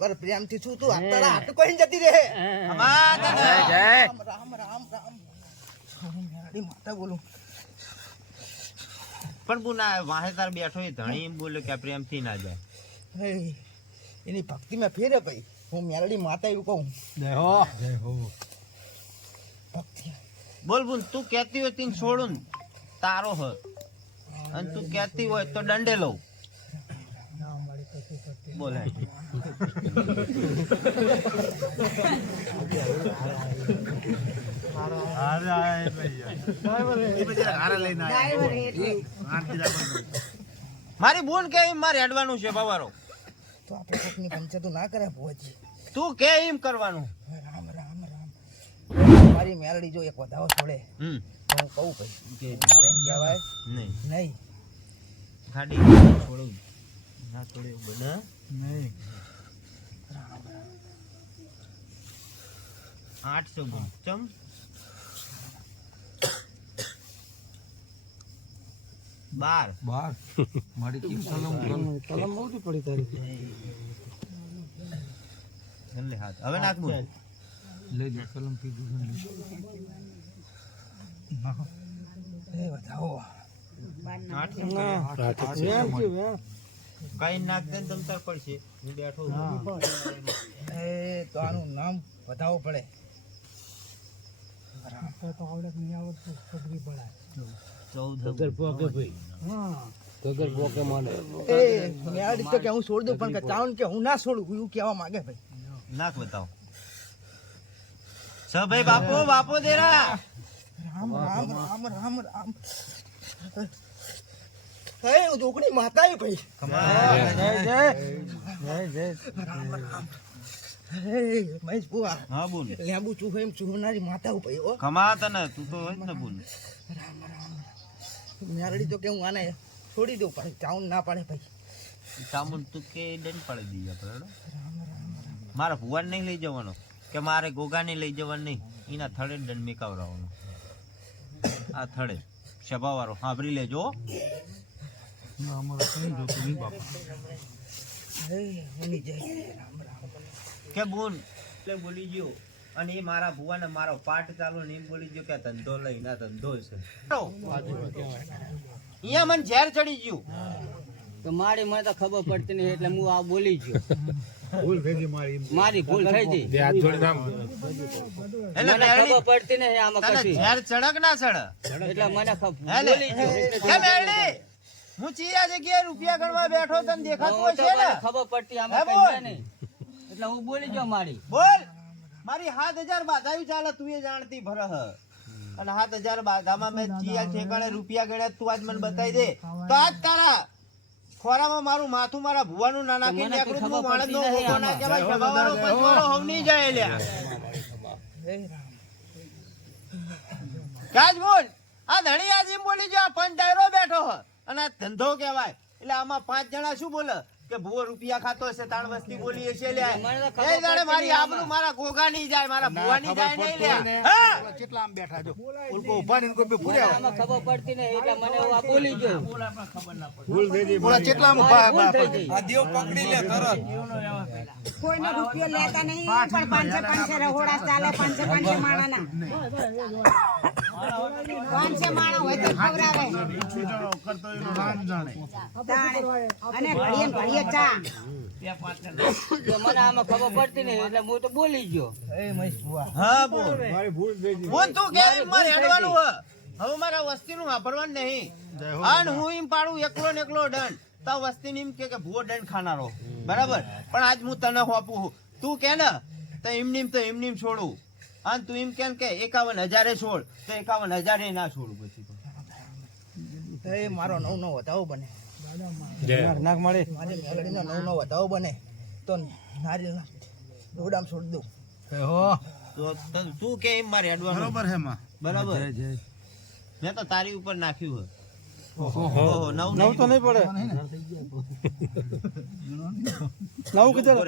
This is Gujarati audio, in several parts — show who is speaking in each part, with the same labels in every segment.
Speaker 1: કર પ્રેમથી છું તું. અત્યારે હાથ કોઈ જતી રહે. રામ રામ રામ રામ. હું મેરડી માતા બોલું.
Speaker 2: પણ બુના વાહે તાર બેઠો એ ધણી બોલે કે પ્રેમથી ના જાય.
Speaker 1: એની એની ભક્તિમાં ફેરે ભાઈ. હું મેરડી માતા એવું કહું. ભક્તિ
Speaker 2: બોલ બુન તું કહેતી હોય તીન છોડું તારો હ. અને તું કહેતી હોય તો દંડે લઉં. બોલ. હે. મારી બોન કે એમ મારે હેડવાનું છે બવારો
Speaker 1: તો આપણે કોકની પંચાયતો ના કરે ભુવાજી.
Speaker 2: તું કે એમ કરવાનું?
Speaker 1: રામ રામ રામ. મારી મેરડી જો એક વધાવો છોડે.
Speaker 2: હમ.
Speaker 1: તો હું કહું ભાઈ મારે એમ કહેવાય
Speaker 2: નહીં.
Speaker 1: નહીં.
Speaker 2: ગાડી છોડું ના છોડે એવું બને. આઠસો બોલ ચમ? બાર.
Speaker 3: બાર. મારી કી કલમ કલમ મોટી પડી તારી
Speaker 2: ગલ્લે હાથ. હવે નાખ
Speaker 3: લઈ લે કલમ લે
Speaker 1: એ
Speaker 2: બતાવો કઈ નાખ દે ને તમ તાર પડશે. હું બેઠો
Speaker 1: એ તો આનું નામ વધાવો પડે.
Speaker 2: ચૌદ
Speaker 3: ગગર પોકે માને
Speaker 1: એ મેરડી તો કે હું છોડ દઉં પણ કે કે હું ના છોડું એવું કહેવા માંગે ભાઈ.
Speaker 2: નાખ બતાવો. સ ભાઈ બાપુ બાપુ દેરા.
Speaker 1: રામ રામ રામ રામ રામ. હે જોગણી માતા ભાઈ. હે મહેશ બુઆ
Speaker 2: હા બોલ.
Speaker 1: લેંબુ ચૂહે એમ ચૂહનારી માતા ઉપર
Speaker 2: ખમા તને તું તો હોય ને બોલ.
Speaker 1: મેરડી તો કે હું આને છોડી દઉં પણ ચાઉન ના પાડે ભાઈ.
Speaker 2: સામુન તું કે દંડ પાડી દઈએ આપણે. મારા ભુવાન નહીં લઈ જવાનો કે મારે ગોગાને લઈ જવાનું નહીં. એના થડે દંડ મેકાવરાવાનો. આ થડે. સભાવાળો સાંભળી લેજો હો.
Speaker 3: કઈ જોતું નહીં બાપા.
Speaker 1: હે એની જય રામ રામ.
Speaker 2: કે બોલ એટલે બોલી ગયો. અને એ મારા ભુવા ને મારો પાઠ ચાલુ ને એમ બોલી ગયો કે ધંધો લઈ ના ધંધો છે. અહીંયા મને ઝેર ચડી ગયું.
Speaker 4: તો મારી મને તો ખબર પડતી નહીં એટલે હું આ બોલી ગયો.
Speaker 3: ભૂલ થઈ મારી
Speaker 4: મારી ભૂલ થઈ ગઈ.
Speaker 3: હાથ જોડી નામ
Speaker 2: એટલે
Speaker 4: ખબર પડતી નહીં આમાં કશી.
Speaker 2: ઝેર ચડક ના ચડ?
Speaker 4: એટલે મને ખબર બોલી ગયો
Speaker 2: મેરડી, હું ચિયા જગ્યાએ રૂપિયા ગણવા બેઠો તને દેખાતું
Speaker 4: હું
Speaker 2: ને?
Speaker 4: ખબર પડતી આમાં કઈ નહીં. એટલે હું બોલી ગયો મારી.
Speaker 2: બોલ. મારી સાત હજાર બાધાયું ચાલે તું એ જાણતી ભરહ અને સાત હજાર બાધામાં મેં જીયા ઠેકાણે રૂપિયા ગણ્યા તું આજ મને બતાવી દે. તો આજ તારા ખોરામાં મારું માથું મારા ભુવાનું ના નાખી નીકળું તું
Speaker 4: માણસ નો
Speaker 2: ભૂખો ના કહેવાય સભાવાળો પંચવાળો હમની જાય લ્યા કાજ બોલ આ ધણી આજ બોલી જો આ પંચ ડાયરો બેઠો હ અને આ ધંધો કહેવાય. એટલે આમાં પાંચ જણા શું બોલે? કે ભૂવો રૂપિયા ખાતો હશે તાણ વસ્તી બોલી હશે
Speaker 4: ખબર
Speaker 2: એ દાડે મારી આબરૂ મારા ગોગા નહીં જાય મારા ભૂવા નહીં જાય નહીં લે હા.
Speaker 3: કેટલા આમ બેઠા જો ઉલકો ઊભા ને કોઈ
Speaker 4: મને આમાં ખબર પડતી નહીં એટલે મને આ બોલી ગયો.
Speaker 3: ભૂલ થઈ ગઈ બોલા કેટલા આમ ઊભા
Speaker 4: ભૂલ થઈ ગઈ.
Speaker 5: કોઈનો રૂપિયો લેતા નહીં પણ પાંચસો પાંચસો રહોડા ચાલે પાંચસો પાંચસો માણાના. પાંચસો માણા હોય તો ખવડાવે. તાણે. અને ને ઘડીએ ચા
Speaker 4: મને આમાં ખબર પડતી નહીં એટલે હું તો બોલી ગયો.
Speaker 1: હે મહેશ બુઆ
Speaker 2: હા બોલ.
Speaker 3: મારી ભૂલ થઈ ગઈ.
Speaker 2: બોલ તું કે મારે હેડવાનું હવે મારા વસ્તીનું વાપરવાનું નહીં. અને હું એમ પાડું એકલો ને એકલો દંડ. તો વસ્તી વસ્તીને એમ કે કે ભૂવો દંડ ખાનારો. બરાબર? પણ આજ હું તને આપું તું કે ને તો એમની તો એમનીમ છોડું. અને તું એમ કે કે એકાવન હજારે છોડ. તો એકાવન હજારે ના છોડું પછી
Speaker 1: મારો નવ નવ વધાવો બને.
Speaker 3: નાક મળે
Speaker 1: મારી નવ નો વધાવો બને તો નારી દોડામ છોડી દઉં
Speaker 2: તો તું કે એમ મારે હેડવાનું
Speaker 3: બરોબર હે માં.
Speaker 2: બરાબર. મેં તો તારી ઉપર નાખ્યું હે.
Speaker 3: ઓહો.
Speaker 2: નવ
Speaker 3: નવ તો નહીં પડે. નવ કીધું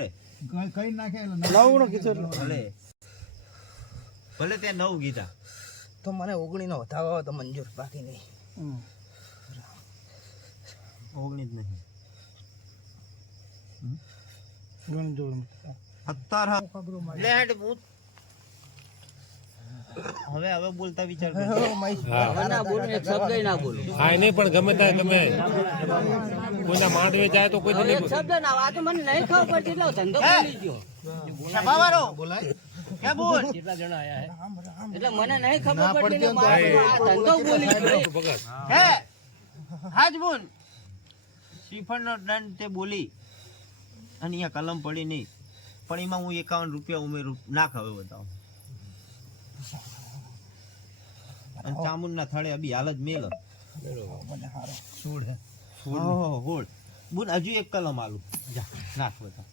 Speaker 3: કઈ નાખે નવ. નો કીધું
Speaker 2: ભલે. ભલે તે નવ ગીતા
Speaker 1: તો મને ઓગણી નો વધાવો તો મંજૂર બાકી નહીં.
Speaker 2: ઓગણીસ નહીં. સત્તર લે હેડ હું હવે હવે બોલતા વિચાર
Speaker 4: હવે ના બોલું એક શબ્દ ના બોલું.
Speaker 6: હા નહીં પણ ગમે ત્યાં ગમે કોઈના માંડવે જાય તો કોઈ
Speaker 4: હવે શબ્દ ના આ તો મને નહીં ખબર પડતી એટલે ધંધો બોલી ગયો.
Speaker 2: સભાવાળો! કે બોલ!
Speaker 4: એટલે મને નહીં ખબર પડતી ને મારે તો આ ધંધો બોલી ગયો.
Speaker 2: હે હાજ બોલ શ્રીફળનો દંડ તે બોલી અને અહીંયા કલમ પડી નહીં. પણ એમાં હું એકાવન રૂપિયા ઉમેરું. ના હવે બતાવો. અને ચામુંડના થળે અભી હાલ જ મેલ. હોળ બોલ હજુ એક કલમ આલું. જા. નાખ બતાવ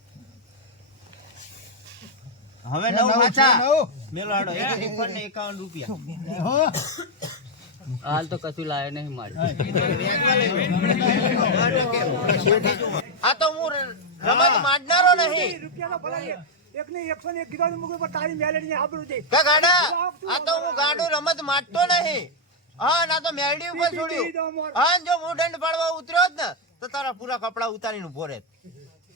Speaker 2: હવે નવ મેલાડો મેલો હાડો. એક શ્રીફળ ને એકાવન રૂપિયા.
Speaker 4: હાલ તો કશું લાવે નહીં મારી.
Speaker 2: આ તો હું રમત માંડનારો નહીં. કે ગાડા આ તો હું ગાડું રમત માંડતો નહીં. હા ના તો મેરડી ઉપર છોડ્યું. હા જો હું દંડ પાડવા ઉતર્યો જ ને તો તારા પૂરા કપડા ઉતારીને ઊભો રહે.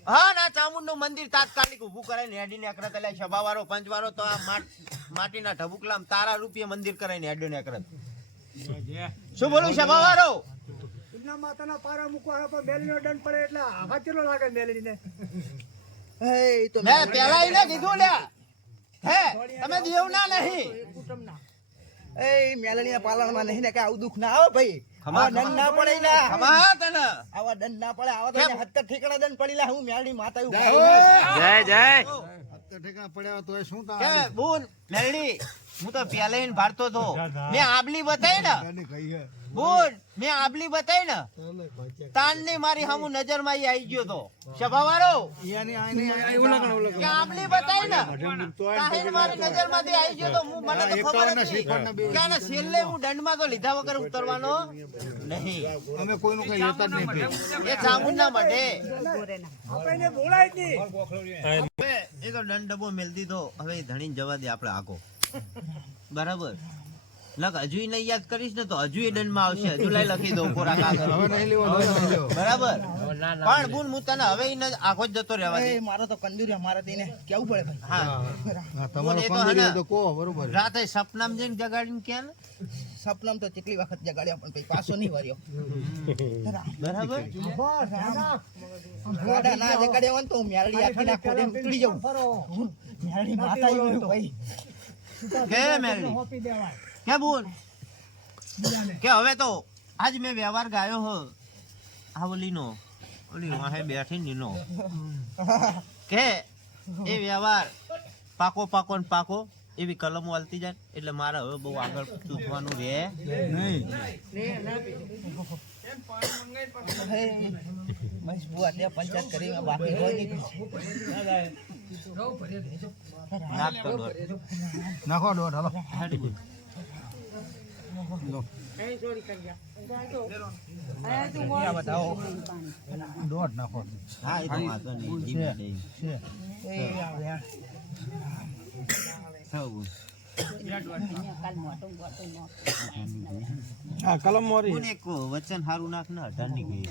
Speaker 2: હા ના ચામુંડનું મંદિર તાત્કાલિક ઊભું કરાય ને હેડી નેકરત એટલે સભાવાળો પંચવાળો તો આ માટ- માટીના ઢબુકલામ તારા રૂપિયા મંદિર કરાય ને હેડ્યો નેકરત શું બોલું સભાવાળો
Speaker 7: માતાના પારા મૂકવા પણ મેલીનો દંડ પડે એટલે આવા કેટલો લાગે મેલીને
Speaker 1: હે તો
Speaker 2: મેં પેલા એને કીધું લ્યા. હે તમે દેવના નહીં.
Speaker 1: એ મેલણીના પાલનમાં નહીં ને કે આવું દુઃખ ના આવે ભાઈ. આવા દંડ ના પડે
Speaker 2: તને.
Speaker 1: આવા દંડ ના પડે આવા તો હત્તર ઠેકાણા દંડ પડી લા હું મેલડી માતા
Speaker 2: બોલ મેલડી હું તો પેલે ભારતો તો મેં આબલી બતાવી ને. બોલ મેં આબલી બતાવી ને. તાનની મારી હામુ નજરમાં આવી ગયો તો. સભા વાળો આબલી બતાવી ને. તાહીન મારી નજરમાંથી આવી ગયો. તો હું મને તો ખબર નથી ક્યાં છેલ્લે હું દંડમાં તો લીધા વગર ઉતરવાનો નહીં.
Speaker 3: અમે કોઈનું કઈ લેતા જ નહીં.
Speaker 2: એ
Speaker 7: બોલાય જ નહીં.
Speaker 2: હવે એ તો દંડ ડબ્બો મેલ દીધો. હવે ધણી જવા દે આપણે આખો બરાબર. નક હજુ નહીં યાદ કરીશ ને તો હજુ એ દંડમાં આવશે. હજુ લઈ લખી દઉં કોરા કાગળ. બરાબર. પણ બુન હું તને હવે ઈને આખો જ જતો રહેવા દે.
Speaker 1: મારો તો કંદુરિયા મારે તેને કેવું પડે ભાઈ?
Speaker 2: હા.
Speaker 3: તમારો
Speaker 2: એ તો
Speaker 3: કહો બરોબર.
Speaker 2: રાતે સપનામ જઈને જગાડીને કે ને
Speaker 1: સપનામ તો કેટલી વખત જગાડ્યા પણ કઈ પાછો નહીં વર્યો
Speaker 2: બરાબર?
Speaker 1: ઘોડા ના જગાડ્યા તો હું મેલડી આઠાના ખોડે ઉતરી જાઉં. હું માતા તો ભાઈ.
Speaker 2: કે મેલડી કે બોલ? કે હવે તો આજ મેં વ્યવહાર ગાયો હો. આ ઓલીનો. ઓલી વાહે બેઠી નીનો. કે એ વ્યવહાર પાકો પાકો ને પાકો એવી કલમો હાલતી જાય એટલે મારે હવે બહુ આગળ ચૂકવાનું રહે
Speaker 1: હે. મહેશ બુઆ ત્યાં પંચાયત કરી બાકી હોય નહીં
Speaker 2: નાખ તો દોઢ.
Speaker 3: નાખો દોઢ હાલો દોઢ નાખો.
Speaker 2: હા એ તો વાંધો નહીં ધીમે નહીં.
Speaker 3: હા કલમ મોરી.
Speaker 2: બોલ એક વચન સારું નાખ ને અઢારની ગઈ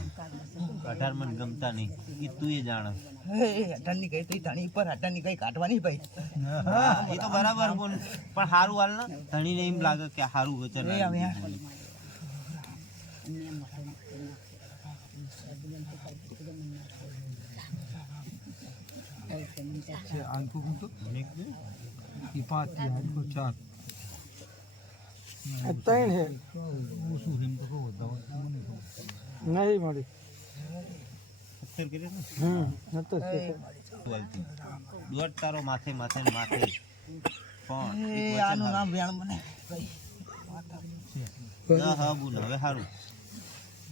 Speaker 2: અઢાર મને ગમતા નહીં. એ તું એ જાણે.
Speaker 1: અઢારની ગઈ તો ધણી પર અઢારની ગઈ કાઢવાની ભાઈ.
Speaker 2: એ તો બરાબર બોલ. પણ સારું હાલ ને ધણીને એમ લાગે કે હારું વચન
Speaker 1: એ હવે આ.
Speaker 3: આંખું કૂટો ઈ પાંચથી આંખું ચાર ત્રણ હે શું એમ તો કહું દવા મને કહું. નહીં મળી
Speaker 2: અક્ષર કર્યો
Speaker 3: હમ નતો
Speaker 2: દોઢ તારો માથે માથે માથે પણ
Speaker 1: એ આનું નામ વેણ
Speaker 2: દહ બોલ હવે સારું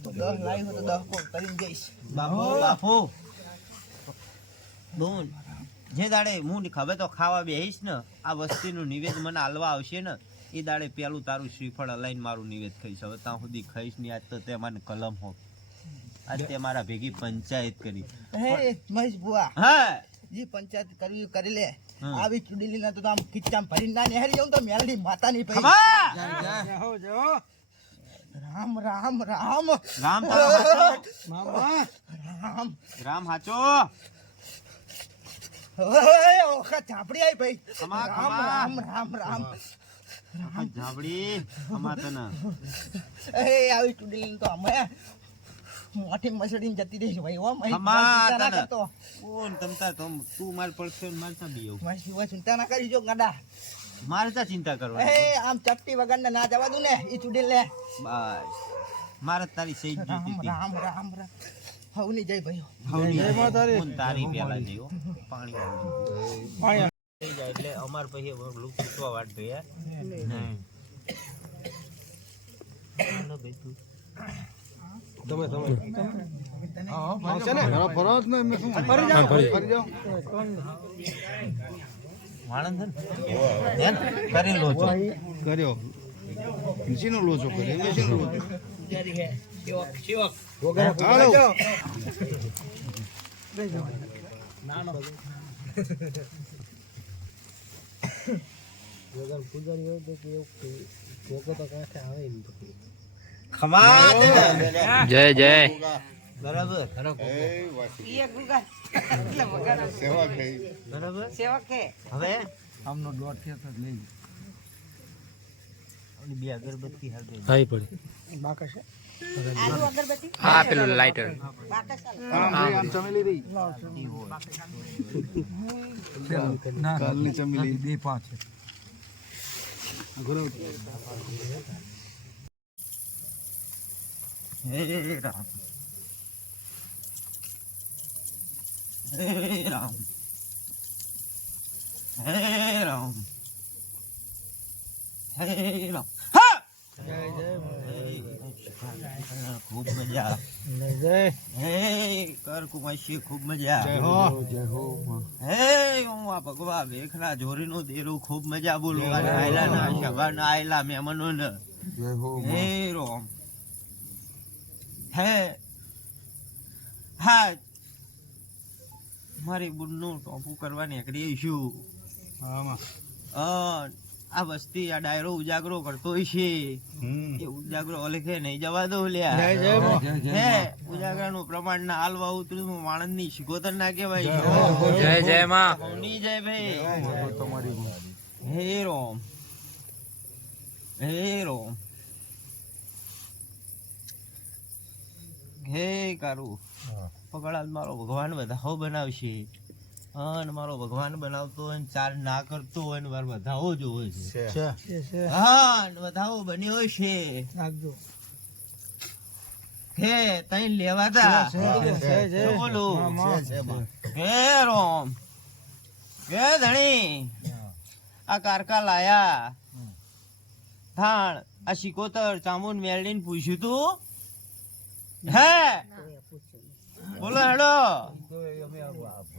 Speaker 1: દસ લાવી તો દસ કોલ કરીને જઈશ
Speaker 2: બાપુ બાપુ બોલ જે દાડે હું ખબર તો ખાવા બેહીશ ને આ વસ્તીનું નિવેદ મને હાલવા આવશે ને એ દાડે પેલું તારું શ્રીફળ હલાઈને મારું નિવેદ ખાઈશ. હવે ત્યાં સુધી ખાઈશ નહીં આજ તો તે મને કલમ હો. આજ તે મારા ભેગી પંચાયત કરી.
Speaker 1: હે મહેશ બુઆ.
Speaker 2: હા?
Speaker 1: જે પંચાયત કરવી કરી લે. આવી ચુડીલી ના તો આમ ખીચામ ભરી ના નેહરી જાઉં તો મેલડી માતાની
Speaker 2: પૈસા!
Speaker 3: જાઓ જાઓ
Speaker 1: રામ રામ રામ.
Speaker 2: રામ
Speaker 3: મામા
Speaker 1: રામ.
Speaker 2: રામ હાચો.
Speaker 1: ઓય, ઝાપડી ભાઈ.
Speaker 2: ખમા,
Speaker 1: રામ રામ રામ રામ.
Speaker 2: જાબડી અમા
Speaker 1: એ આવી ચૂડેલી તો અમે મોટી મસડીને જતી રહીશ ભાઈ હો મહી ચિંતા ના કરતો
Speaker 2: કોણ તમતા તમ તું માર પડશે ને માર તા
Speaker 1: મારી સિવાય ચિંતા ના કરી જો ગાડા.
Speaker 2: મારે તા ચિંતા
Speaker 1: એ
Speaker 2: કરવાની
Speaker 1: આમ ચપટી વગર ને ના જવા દઉં ને ઈ ચૂડેલ લે
Speaker 2: બસ. મારે તારી સહી
Speaker 1: રામ. રામ રામ રામ. હવની જય. ભાઈ
Speaker 2: હવની હું તારી પેલા જીઓ પાણી પાણી થઈ જાય એટલે અમાર પછી હવે છૂટવા વાટ જોઈએ નહીં. તમે ભાઈ તું.
Speaker 3: જરા ફરો જ ને શું? ફરી
Speaker 6: હા, ફરી.
Speaker 3: ફરી જાઓ.
Speaker 2: વાણંદ ને? કરી
Speaker 3: કર્યો. લોચો કર્યો. લોચો.
Speaker 2: ને.
Speaker 6: જય જય.
Speaker 2: બરાબર.
Speaker 5: ઈ ગુગા એટલે વગાડો.
Speaker 3: સેવા થઈ
Speaker 2: બરાબર.
Speaker 5: સેવક કે
Speaker 2: હવે?
Speaker 3: આમનો દોઢ થયો તો લઈ
Speaker 2: બે અગરબત્તી હાલ
Speaker 6: પડી.
Speaker 5: બાકા અગરબત્તી
Speaker 6: હા પેલું લાઇટર
Speaker 5: બાકસ આલુ.
Speaker 3: આમ રહી, આમ ચમેલી રહી કાલની ચમેલી બે પાંચ
Speaker 2: હે રામ હે રામ હે રામ હે રામ હા ખૂબ મજા હે કર ખૂબ મજા
Speaker 3: હે
Speaker 2: હું આ ભગવા ભેખના જોરીનું દેરું ખૂબ મજા બોલું આયલા ના શગન આયલા મહેમાનો ને
Speaker 3: હે
Speaker 2: રોમ હે હા મારી બુનનું ટોપું કરવા નીકળી છું
Speaker 3: આમાં
Speaker 2: અ, આ વસ્તી આ ડાયરો ઉજાગરો કરતો હોય છે. એ ઉજાગરો ઓલેખે નહીં જવા દો લ્યા. હે ઉજાગરાનું પ્રમાણ ના હાલવા ઉતરું માણસની શિકોતર ના કહેવાય.
Speaker 6: જય જય માં.
Speaker 2: જય ભાઈ. હે રોમ. હે રોમ. હે કારું. પકડાદ મારો ભગવાન વધાવો બનાવશે. અને મારો ભગવાન બનાવતો હોય ને ચાર ના કરતો હોય ને મારે વધાવો જોવો છે. હા વધાવો બન્યો છે. હે તઈ લેવા બોલો. હે રોમ. હે ધણી. આ કારકા લાયા. થાણ આ શિકોતર ચામુન મેળવીને પૂછ્યું તું? હે? બોલો હેડો.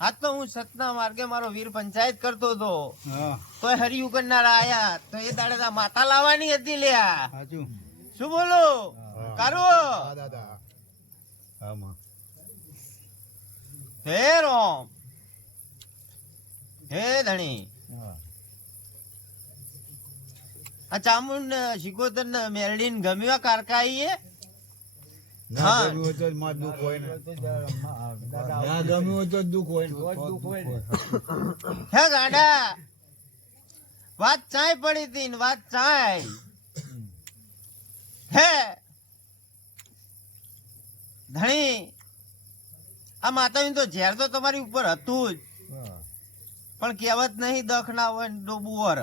Speaker 2: આજ તો હું સતના માર્ગે મારો વીર પંચાયત કરતો હતો. તો હરિયું કરનારા આયા તો એ દાડે માતા લાવવાની હતી લ્યા. શું બોલો? કારો હે રોમ. હે ધણી. આ ચામુંડ શિકોતર ને મેરડીન ગમ્યું કારકાઈ એ
Speaker 3: ના ગમ્યું તો માં દુઃખ હોય ને. ના ગમ્યું તો દુઃખ હોય ને.
Speaker 2: હે ગાડા વાત ચાય પડી હતી વાત ચાય. હે ધણી આ માતાજી તો ઝેર તો તમારી ઉપર હતું જ. પણ કહેવત નહીં દખ ના હોય ડૂબુ ડોબું વર.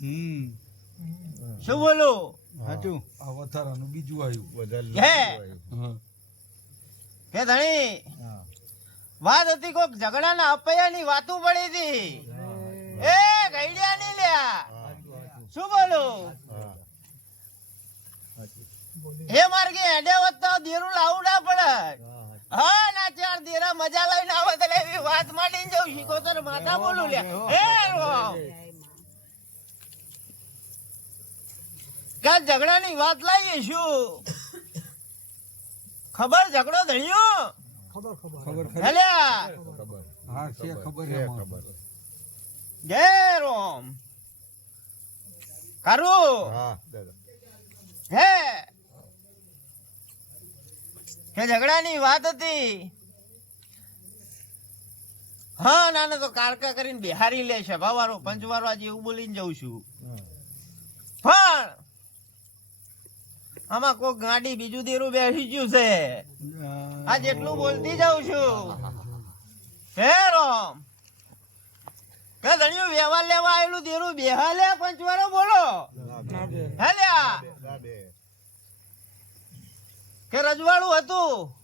Speaker 3: હમ.
Speaker 2: શું બોલું?
Speaker 3: સાચું? આ વધારાનું બીજું આવ્યું
Speaker 2: વધારે કે ધણી? વાત હતી કોક ઝઘડા ના અપૈયાની વાતું પડી હતી. એ ગઈડિયા ની લ્યા. શું બોલું? હે. માર્ગે હેડે વધતા દેરું લાવું ના પડે. હા ના ચાર દેરા મજા લઈને આવે તો એવી વાત માંડીને જવું શીખોતર માતા બોલું લ્યા. હે રોમ કે આ ઝઘડાની વાત લાવીએ શું? ખબર ઝઘડો ધણ્યો?
Speaker 7: ખબર ખબર.
Speaker 3: ખબર
Speaker 2: હેલ્યા?
Speaker 3: હા છે ખબર છે ખબર.
Speaker 2: ઘેર ઓમ. કારું હે કે ઝઘડાની વાત હતી? હા નાને તો કારકા કરીને બિહારી લે છે. ભાવારો પંચવારો આજે એવું બોલીને જઉં છું. પણ આમાં કોઈ ગાડી બીજું દેરું બેસી ગયું છે. આ જેટલું બોલતી જાઉં છું. હે, રામ. કે ધણિયું વ્યવહાર લેવા આવેલું દેરું બેહા લે પંચવારો બોલો. હે કે રજવાડું હતું.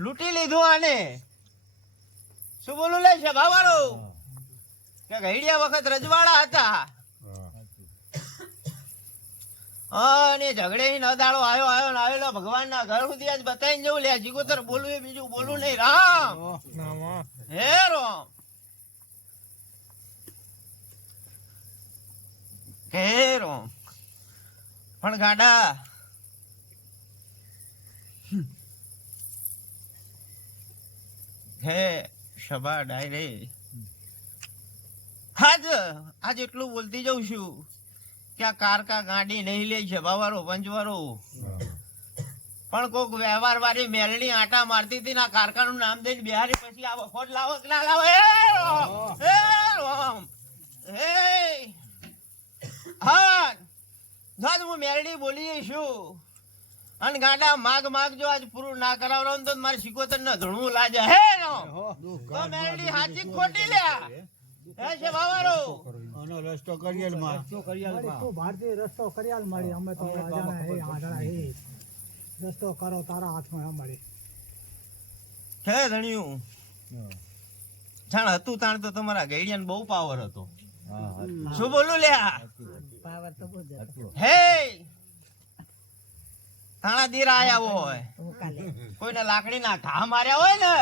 Speaker 2: લૂંટી લીધું આને. શું બોલું લે છે ભાવારું કે ઘડિયા વખત રજવાડા હતા. અને ઝઘડે ન દાડો આવ્યો આવ્યો ને આવેલો ભગવાન ના ઘર સુધી આજ બતાવી જવું. લે, જીગોતર બોલવું, બીજું બોલવું નહીં. રામ! હે રામ! હે, રામ! પણ ગાડા, હે શબા ડાયરે. હાજ, આજ એટલું બોલતી જઉં છું. કે કાર કા ગાડી નહીં લે છે બાવારો પંચવારો પણ કોક વ્યવહાર વાળી મેલણી આટા મારતી હતી ના કારખાનું નામ દઈને બિહારી પછી આવો ફોન લાવો કે ના લાવો હે રામ! હે રામ! હે હા મેલડી બોલી છું અને ગાડા માગ માગ જો આજ પૂરું ના કરાવરો ને તો મારે શીખોતર ના ધણવું લાજે હે રામ! મેલડી ખોટી લ્યા બાવારો
Speaker 3: રસ્તો કરીએ
Speaker 7: મારી તું ભારતીય રસ્તો કર્યાલ મારી અમે તો અજાણા હે આંધળા હે રસ્તો કરો તારા હાથમાં અમારી
Speaker 2: હે ધણિયું જાણ હતું તાણ તો તમારા ગઈડિયાને બહુ પાવર હતો. શું બોલું લ્યા?
Speaker 5: પાવર તો બહુ હતો.
Speaker 2: હે! તાણા દીરા આયા હોય. કોઈને લાકડીના ઘા માર્યા હોય ને?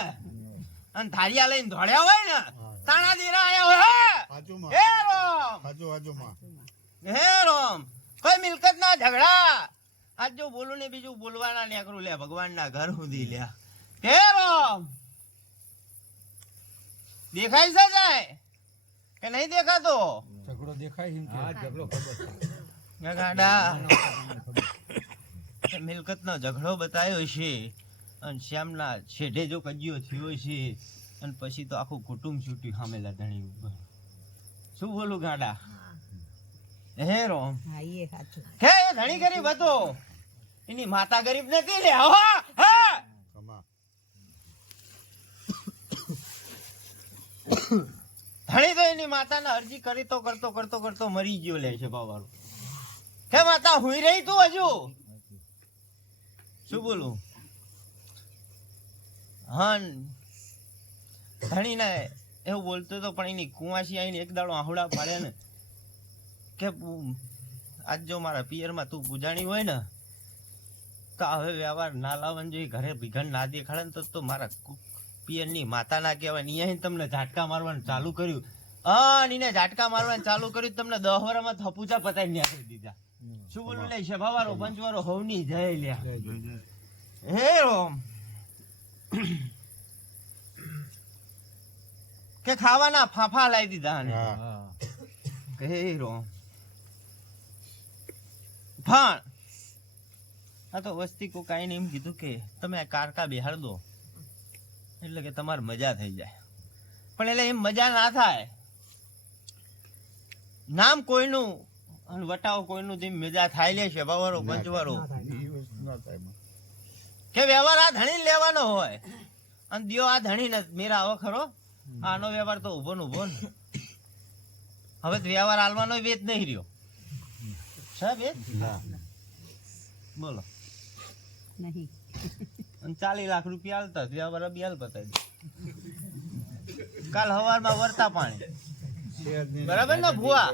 Speaker 2: અને થાળિયા લઈને ધોળ્યા હોય ને? તાણા દીર આયા હોય હે? રોમ. હે રોમ. કોઈ મિલકત ના ઝઘડા? આજ જો બોલું ને બીજું બોલવાના નીકળું લે ભગવાન ના ઘર સુધી લ્યા હે રોમ. દેખાય છે જાય? કે નહીં દેખાતો?
Speaker 3: ઝઘડો દેખાય હા ઝઘડો
Speaker 2: હે ગાડા મિલકત નો ઝઘડો બતાવ્યો છે. અને શ્યામના છેઢે જો કજિયો થયો છે. અને પછી તો આખું કુટુંબ છૂટ્યું સામે લધણી ઉપર. શું બોલું ગાડા? હે. રોમ.
Speaker 5: હા
Speaker 2: ધણી ગરીબ હતો. એની માતા ગરીબ નથી લે. હા ધણી તો એની માતાને અરજી કરી તો કરતો કરતો કરતો મરી ગયો લે છે બાવાળો. કે માતા હુઈ રહી તું હજુ? શું બોલું? હા ધણી ને એવું બોલતો તો પણ એની કુંવાસી આવીને એક દાડો આહુડા પાડે ને. કે આજ જો મારા પિયરમાં તું પૂજાણી હોય ને તો હવે વ્યવહાર ના લાવવાનું જોઈએ ઘરે ભીઘણ ના દેખાડે ને તો તો મારા પિયરની માતા ના કહેવાય. ને અહીંયા તમને ઝાટકા મારવાનું ચાલુ કર્યું. હા એને ઝાટકા મારવાનું ચાલુ કર્યું તમને દહ વરામાં થપુચા પતાવી નાખી દીધા. શું બોલું? લે સભાવારો પંચવારો હવની જય લ્યા. હે રોમ કે ખાવાના ફાફા લાવી દીધા આને. હે. રોમ પણ આ તો વસ્તી કો કાંઈ એમ કીધું કે તમે કારકા બિહાર દો. એટલે કે તમારે મજા થઈ જાય. પણ એટલે એમ મજા ના થાય. નામ કોઈનું અને વટાવ કોઈનું જેમ મજા થાય લે છે બાવારો પંચવારો. કે વ્યવહાર આ ધણી લેવાનો હોય. અને દિયો આ ધણી ને મેરા આવો ખરો આનો વ્યવહાર તો ઊભો ને ઊભો ને. હવે તો વ્યવહાર હાલવાનો વેત નહીં રહ્યો. સાહેબ વેત? બોલો.
Speaker 5: નહીં.
Speaker 2: અને ચાલીસ લાખ રૂપિયા હાલતા વ્યવહાર અભિયાલ પતાવી દે. કાલ હવારમાં વરતા પાણી. બરાબર ને ભુવા?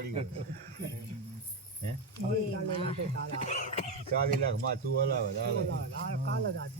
Speaker 3: ચાલી લાખમાં તું હલાવે હાલે.
Speaker 7: કાલ જ આજે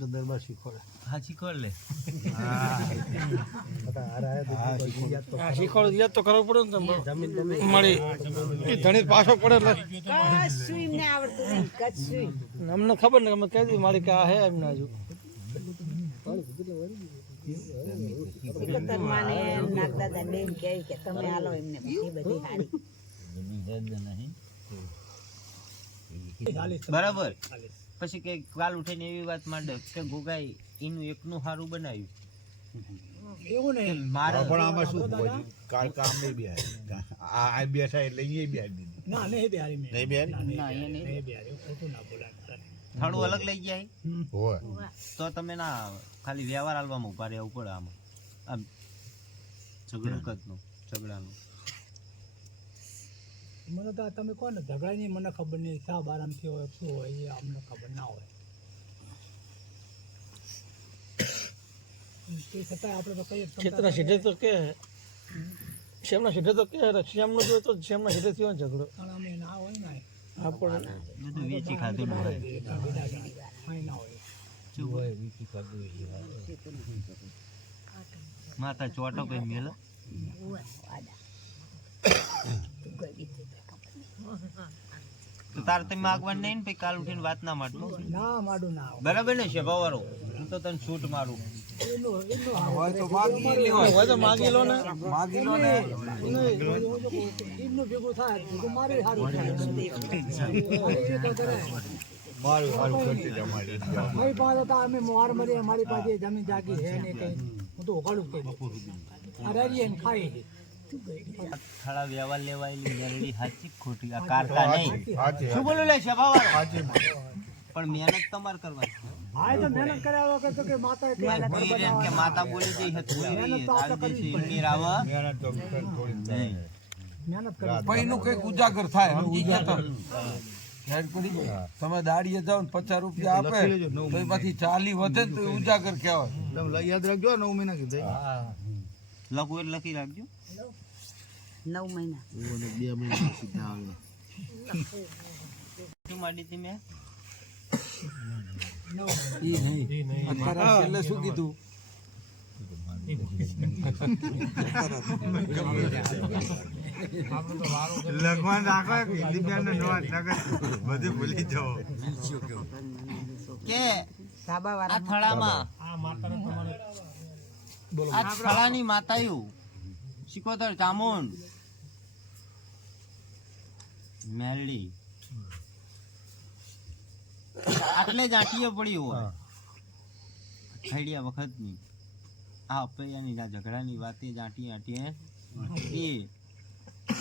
Speaker 3: તો દરબાર શીખવાડે.
Speaker 2: હા શીખવાડ લે
Speaker 6: શીખવાડો યાદ તો કરવું પડે ને તમને મળી એ ધણી પાછો પડે એટલે.
Speaker 5: એમને આવડતું
Speaker 6: અમને ખબર ને અમે કહી દીધી મારી કે આ હે એમને હજુ.
Speaker 5: તમે હાલો એમને બધી બધી હારી.
Speaker 2: બરાબર. પછી કે કાલ ઉઠીને એવી વાત માંડે કે ગોગાઈ એનું એકનું સારું બનાવ્યું.
Speaker 7: એવું નહીં.
Speaker 2: મારે
Speaker 3: પણ આમાં શું હોય કાળ કામ આ આ બેઠા એટલે એ બેહાડી દીધી.
Speaker 7: ના નહીં બિહારી
Speaker 3: નહીં બેન
Speaker 7: ના નહીં બિહારી. ખોટું ના બોલાય
Speaker 2: થોડું અલગ લઈ જાય
Speaker 3: હોય.
Speaker 2: તો તમે ના ખાલી વ્યવહાર હાલવામાં ઊભા રહેવું પડે આમાં. આમ ઝઘડકતનું ઝઘડાનું.
Speaker 7: મને તો આ તમે કહો ને ઝઘડાની મને ખબર નહીં શા આરામથી હોય શું હોય એ અમને ખબર ના હોય. તે છતાં આપણે તો કહીએ કે
Speaker 6: સીધે તો કે શ્યામના સીધે તો કે શ્યામનો જોયો તો શ્યામના સીધે થયો ને ઝઘડો.
Speaker 7: પણ અમે ના હોય ને.
Speaker 6: આપણે
Speaker 2: બધું વેચી ખાધું ને. હોય. માતા ચોટો કઈ મેલો? તારે તમે માગવાનું નહીં ને પછી કાલ ઉઠીને વાત ના માટલો
Speaker 7: ના માડું ના
Speaker 2: બરાબર ને શેભાવાળો હું તો તને છૂટ મારું.
Speaker 7: એનું એનું હા
Speaker 6: હોય તો માગી લો ને. માગી લો ને.
Speaker 7: એમનું ભેગું થાય. ભેગું મારે સારું થાય. એ તો કરે
Speaker 3: મારું સારું કરતી જ અમારી
Speaker 7: મારી પાસે તો અમે મોહાર મરીએ મારી પાસે જમીન જાગી છે ને કઈ. હું તો કહી દઉં આ
Speaker 2: થોડા વ્યવહાર લેવાયેલી મેલડી સાચી ખોટી? આ કારતા નહીં. શું બોલું લે શેભાવાળો
Speaker 3: સાચી
Speaker 2: પણ મહેનત તમારે કરવાની.
Speaker 7: હા તો મહેનત કર્યા વગર તો કે માતા એટલે
Speaker 2: કોઈ રેન કે માતા બોલી જઈ હે થોડી રહી આવી જશે એમની
Speaker 3: મહેનત તો થોડી
Speaker 7: મહેનત કરી
Speaker 8: પૈનું કંઈક ઉજાગર થાય સમજી ગયા તમે તમે દાડીએ જાઓ ને પચાસ રૂપિયા આપે તો પછી ચાલી વધે તો ઉજાગર કહેવાય.
Speaker 3: યાદ રાખજો નવ મહિના કીધા
Speaker 2: લખવું એટલે લખી રાખજો.
Speaker 5: નવ મહિના.
Speaker 3: બે મહિના સીધા આવે
Speaker 2: શું માંડી હતી મેં?
Speaker 8: અત્યારે શું કીધું?
Speaker 3: લગવાન રાખો દિવ્યાને નવા નગર બધું ભૂલી જાઓ
Speaker 2: કે આ થળામાં? આ થળાની માતાયું. સિકોતર ચામુંડ. મેલડી આટલે જ આંટીએ પડી હોય. ખૈડિયા વખતની. આ અપૈયાની આ ઝઘડાની વાતે જ આંટી આંટીએ એ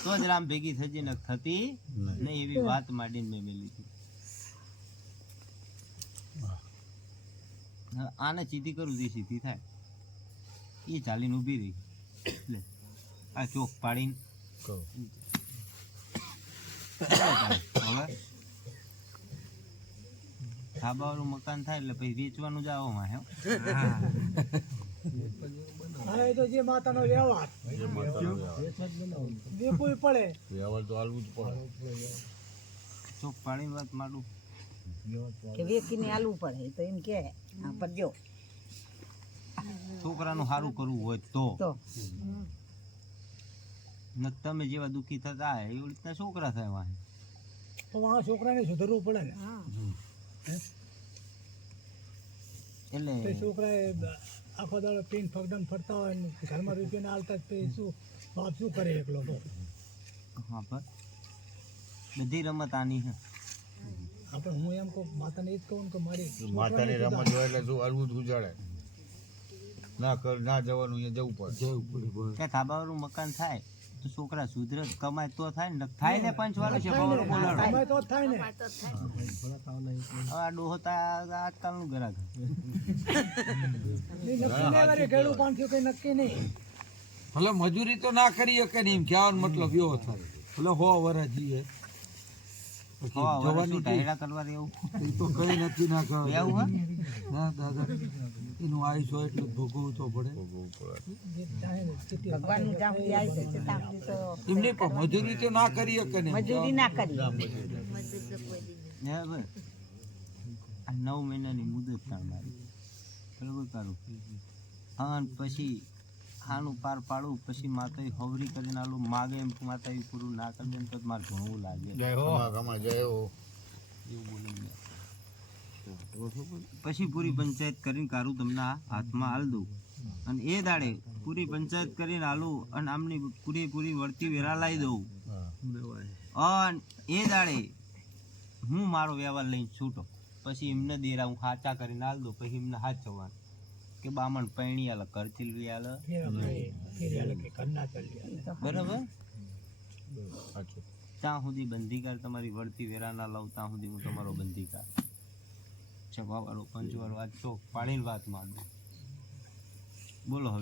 Speaker 2: તો જ રામ ભેગી થતી ને થતી નહીં. એવી વાત માંડીને મેં મેલી હતી. આને સીધી કરું જે સીધી થાય. એ ચાલીને ઊભી રહી. એટલે આ ચોક પાડીને ધાબાવાળું મકાન થાય એટલે પછી વેચવાનું જ આવવામાં હે?
Speaker 7: હા એ તો જે માતાનો વ્યવહાર. દેવું પડે.
Speaker 3: વ્યવહાર તો હાલવું જ પડે.
Speaker 2: ચોક પાડીને વાત મારું
Speaker 5: કે વેચીને આલવું પડે તો એમ કે. હા પર જો.
Speaker 2: છોકરાનું સારું કરવું હોય તો. તમે જેવા દુઃખી થતા એવી રીતના છોકરા થાય વાહે.
Speaker 7: તો આ છોકરાને સુધરવું પડે ને?
Speaker 2: એટલે
Speaker 7: તે છોકરાએ આખો દાડો પીન ફગડન ફરતા હોય ને ઘરમાં રૂપિયા હાલતા જ તે શું બાપ શું કરે એકલો તો?
Speaker 2: હા પર બધી રમત આની છે.
Speaker 7: આપણે હું એમ કહું માતાને એ જ કહું ને કે મારી
Speaker 3: માતાની રમત હોય એટલે શું હલવું જ ગુજાડે ના કર ના જવાનું અહીંયા જવું પડે.
Speaker 2: કે ધાબાવાળું મકાન થાય? તો છોકરા સુધરે કમાય તો થાય ને થાય ને પંચવાળું છે બોલો
Speaker 7: સમય તો થાય ને.
Speaker 2: આ ડોહો તા
Speaker 7: નક્કી નહીં વારે ઘેડું પાંચસો કઈ નક્કી નહીં.
Speaker 8: ભલે મજૂરી તો ના કરી શકે ને એમ કહેવાનો મતલબ એવો થાય ભલે હો
Speaker 2: વરા જીએ
Speaker 8: જવાની
Speaker 2: કરવા દેવું
Speaker 8: એ તો કઈ નથી ના
Speaker 2: હે?
Speaker 8: ના દાદા. એનું આયુષ હોય એટલે ભોગવવું તો પડે.
Speaker 5: ભગવાનનું જ્યાં આવી
Speaker 8: એમને પણ મજૂરી તો ના કરી શકે ને?
Speaker 5: મજૂરી ના કરી.
Speaker 2: બરાબર આ નવ મહિનાની મુદત કામ મારી બરાબર કાઢું હા અને પછી આનું પાર પાડું પછી માતા હવરી કરીને આલું માગે એમ માતા પૂરું ના કરી દે તો મારે ભણવું લાગે.
Speaker 3: ખમા ખમા જય હો.
Speaker 2: એવું બોલે. પછી પૂરી પંચાયત કરીને કારું તમને હાથમાં હાલ દઉં. અને એ દાડે પૂરી પંચાયત કરીને હાલું અને આમની પૂરી પૂરી વળતી વેરા લાવી દઉં. અને એ દાડે હું મારો વ્યવહાર લઈને છૂટો. પછી એમને દેરા હું ખાચા કરીને હાલ દઉં. પછી એમને હાથ જવાનું કે બામણ પૈણી આલે ઘર ચીલવી આલે. બરાબર? ત્યાં સુધી બંધીકાર તમારી વળતી વેરા ના લઉં ત્યાં સુધી હું તમારો બંધીકાર છપાવાળો પંચવાળો આ ચોક પાડીને વાત માંડું બોલો હવે.